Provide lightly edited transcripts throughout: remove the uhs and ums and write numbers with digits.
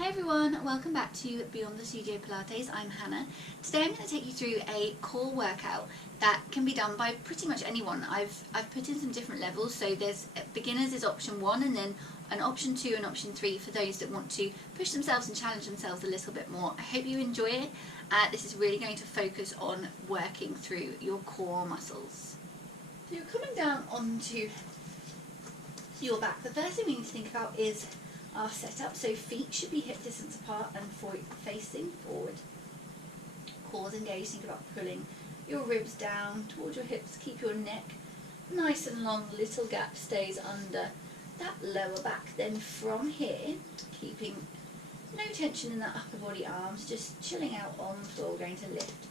Hey everyone, welcome back to Beyond the Studio Pilates. I'm Hannah. Today I'm going to take you through a core workout that can be done by pretty much anyone. I've put in some different levels, so there's beginners is option 1 and then an option 2 and option 3 for those that want to push themselves and challenge themselves a little bit more. I hope you enjoy it. This is really going to focus on working through your core muscles. So you're coming down onto your back. The first thing we need to think about is our setup. So feet should be hip distance apart and facing forward. Cores engaged. Think about pulling your ribs down towards your hips. Keep your neck nice and long. Little gap stays under that lower back. Then from here, keeping no tension in that upper body arms, just chilling out on the floor. We're going to lift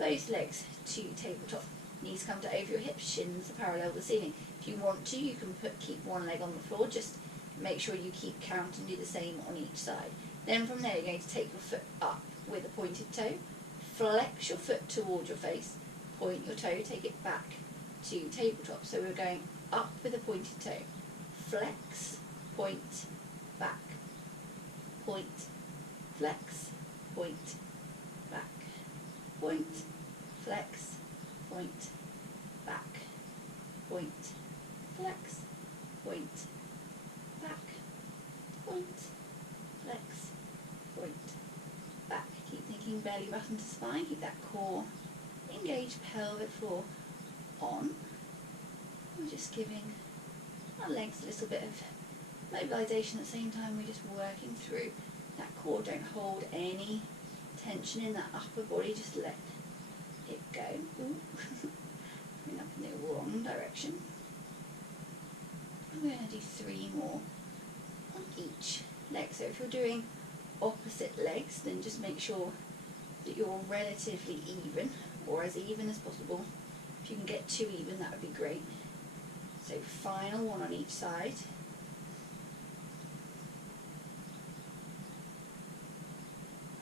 both legs to tabletop. Knees come to over your hips, shins are parallel with the ceiling. If you want to, you can keep one leg on the floor. Just make sure you keep count and do the same on each side. Then from there you're going to take your foot up with a pointed toe, flex your foot towards your face, point your toe, take it back to tabletop. So we're going up with a pointed toe, flex, point, back, point, flex, point, back, point, flex, point, back, point, flex, point, back, point, flex, point, back. Keep thinking belly button to spine, keep that core engaged, pelvic floor on. We're just giving our legs a little bit of mobilization at the same time. We're just working through that core. Don't hold any tension in that upper body, just let it go. Ooh. Coming up in the wrong direction. We're going to do 3 more on each leg. So if you're doing opposite legs, then just make sure that you're relatively even, or as even as possible. If you can get too even, that would be great. So final one on each side.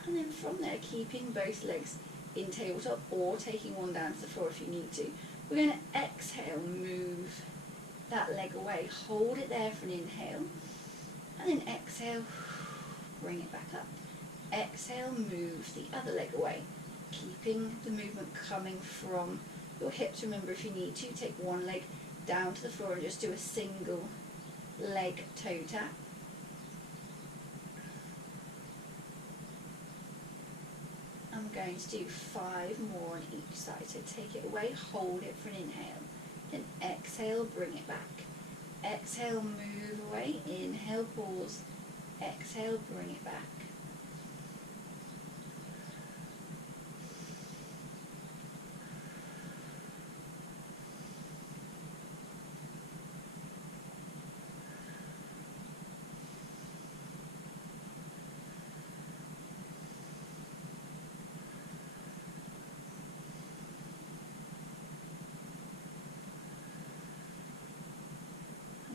And then from there, keeping both legs in tabletop or taking one down to the floor if you need to. We're going to exhale, move that leg away, hold it there for an inhale, and then exhale, bring it back up. Exhale, move the other leg away, keeping the movement coming from your hips. Remember, if you need to, take one leg down to the floor and just do a single leg toe tap. I'm going to do 5 more on each side. So take it away, hold it for an inhale. Then exhale, bring it back. Exhale, move away. Inhale, pause. Exhale, bring it back.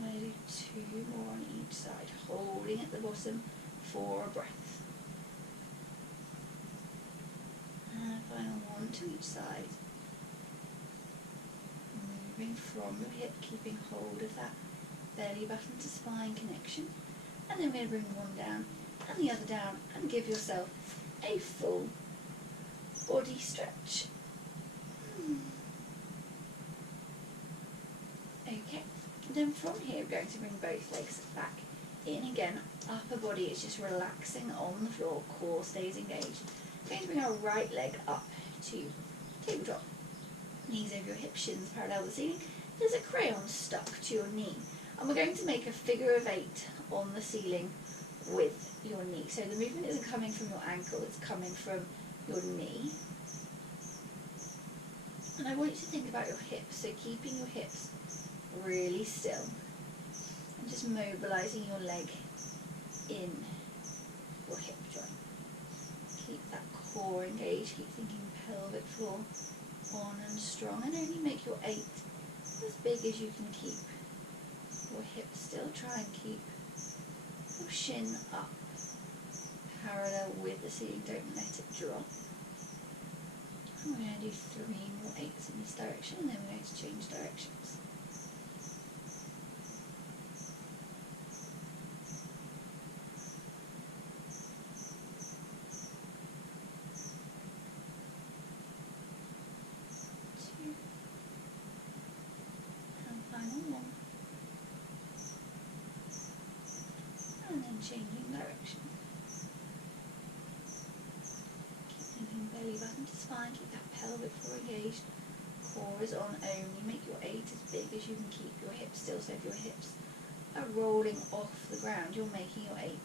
I'm going to do 2 more on each side, holding at the bottom for a breath. And final 1 to each side. Moving from your hip, keeping hold of that belly button to spine connection. And then we're going to bring one down and the other down and give yourself a full body stretch. Okay. Then from here we're going to bring both legs back in again. Upper body is just relaxing on the floor, core stays engaged. We're going to bring our right leg up to tabletop. Knees over your hips, shins parallel with the ceiling. There's a crayon stuck to your knee. And we're going to make a figure of 8 on the ceiling with your knee. So the movement isn't coming from your ankle, it's coming from your knee. And I want you to think about your hips, so keeping your hips really still and just mobilizing your leg in your hip joint. Keep that core engaged, keep thinking pelvic floor on and strong, and only make your 8 as big as you can keep your hips still. Try and keep your shin up parallel with the ceiling, don't let it drop. And we're going to do 3 more 8s in this direction, and then we're going to change directions. changing direction. Keep thinking belly button to spine, keep that pelvic floor engaged. Core is on only, make your 8 as big as you can keep your hips still, so if your hips are rolling off the ground, you're making your 8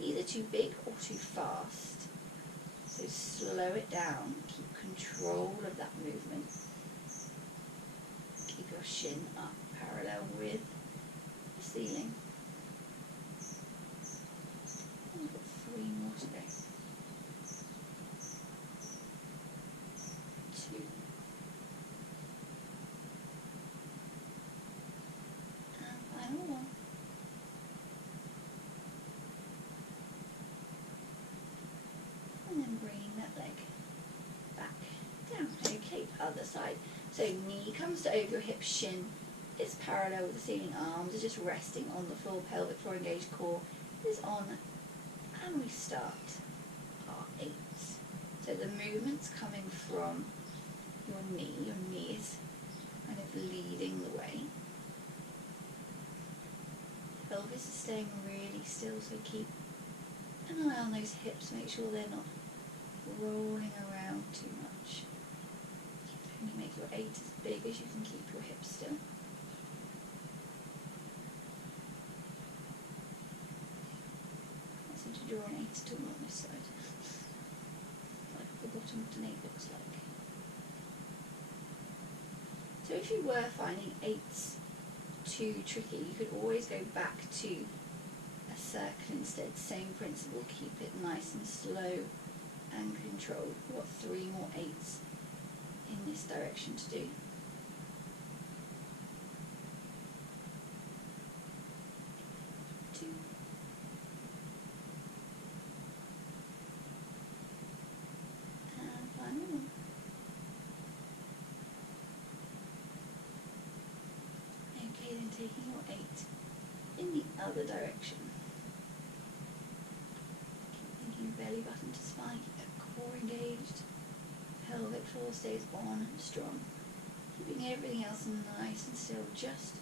either too big or too fast. So slow it down, keep control of that movement. Keep your shin up parallel with the ceiling. And we've got 3 more to go. 2. And final 1. And then bring that leg back down. Okay, other side. So knee comes to over your hip, shin is parallel with the ceiling, arms are just resting on the floor, pelvic floor engaged, core is on, and we start our 8. So the movement's coming from your knee is kind of leading the way. Pelvis is staying really still, so keep an eye on those hips, make sure they're not rolling around too much. Only make your 8 as big as you can keep your hips still. I seem to draw an 8 at all on this side. Like the bottom of an 8 looks like. So if you were finding 8s too tricky, you could always go back to a circle instead. Same principle, keep it nice and slow and controlled. We've got 3 more 8s in this direction to do. 2. And final 1. Okay, then taking your 8 in the other direction. Keep thinking belly button to spine, keep that core engaged. Pelvic floor stays on and strong. Keeping everything else nice and still, just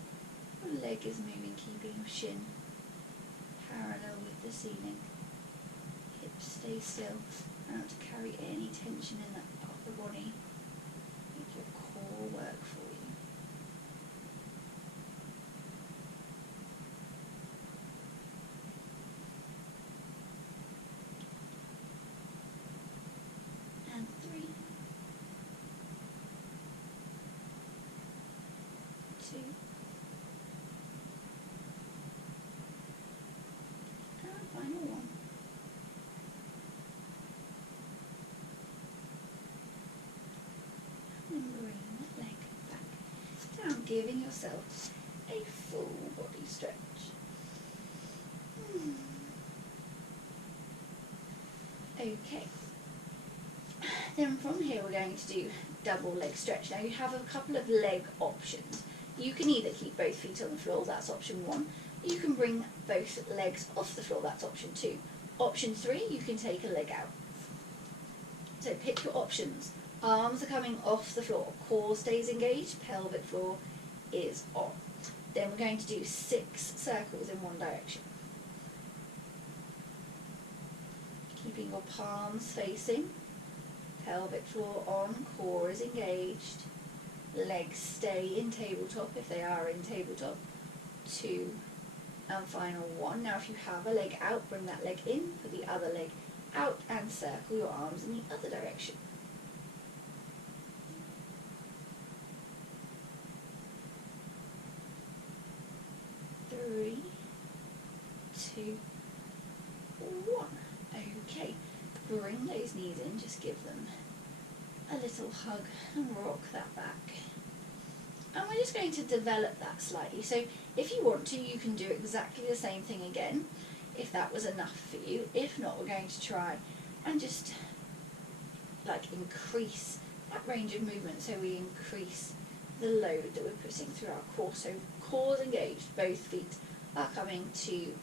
your leg is moving, keeping your shin parallel with the ceiling. Hips stay still, and not to carry any tension in that upper body. Make your core work for you. And 3. 2. And final 1. And then bring that leg back down, giving yourself a full body stretch. Okay. Then from here we're going to do double leg stretch. Now you have a couple of leg options. You can either keep both feet on the floor, that's option 1. You can bring both legs off the floor, that's option 2. Option 3, you can take a leg out. So pick your options. Arms are coming off the floor, core stays engaged, pelvic floor is on. Then we're going to do 6 circles in one direction. Keeping your palms facing, pelvic floor on, core is engaged, legs stay in tabletop if they are in tabletop. 2 and final 1. Now if you have a leg out, bring that leg in, put the other leg out and circle your arms in the other direction. 3, 2, 1. Okay, bring those knees in, just give them a little hug and rock that back. And we're just going to develop that slightly. So if you want to, you can do exactly the same thing again, if that was enough for you. If not, we're going to try and just like increase that range of movement, so we increase the load that we're putting through our core. So core's engaged, both feet are coming to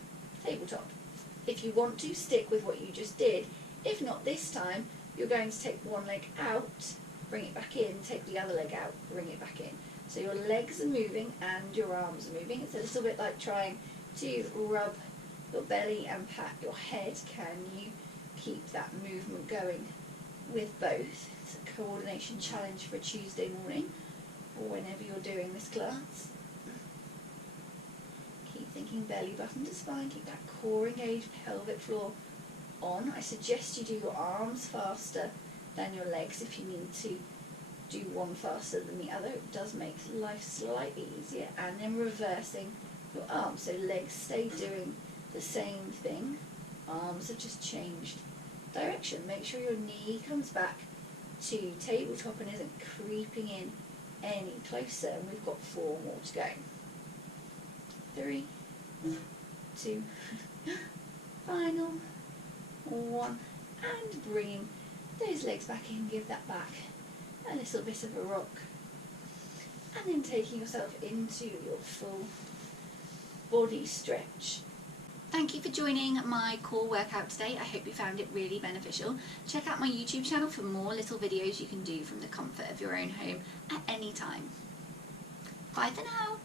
tabletop. If you want to, stick with what you just did. If not, this time you're going to take one leg out, bring it back in, take the other leg out, bring it back in. So your legs are moving and your arms are moving. It's a little bit like trying to rub your belly and pat your head. Can you keep that movement going with both? It's a coordination challenge for a Tuesday morning or whenever you're doing this class. Keep thinking belly button to spine, keep that core engaged, pelvic floor on. I suggest you do your arms faster than your legs if you need to do one faster than the other. It does make life slightly easier. And then reversing your arms, so legs stay doing the same thing, arms have just changed direction. Make sure your knee comes back to tabletop and isn't creeping in any closer, and we've got 4 more to go. 3, 2, final 1, and bringing those legs back in, give that back a little bit of a rock, and then taking yourself into your full body stretch. Thank you for joining my core workout today. I hope you found it really beneficial. Check out my YouTube channel for more little videos you can do from the comfort of your own home at any time. Bye for now.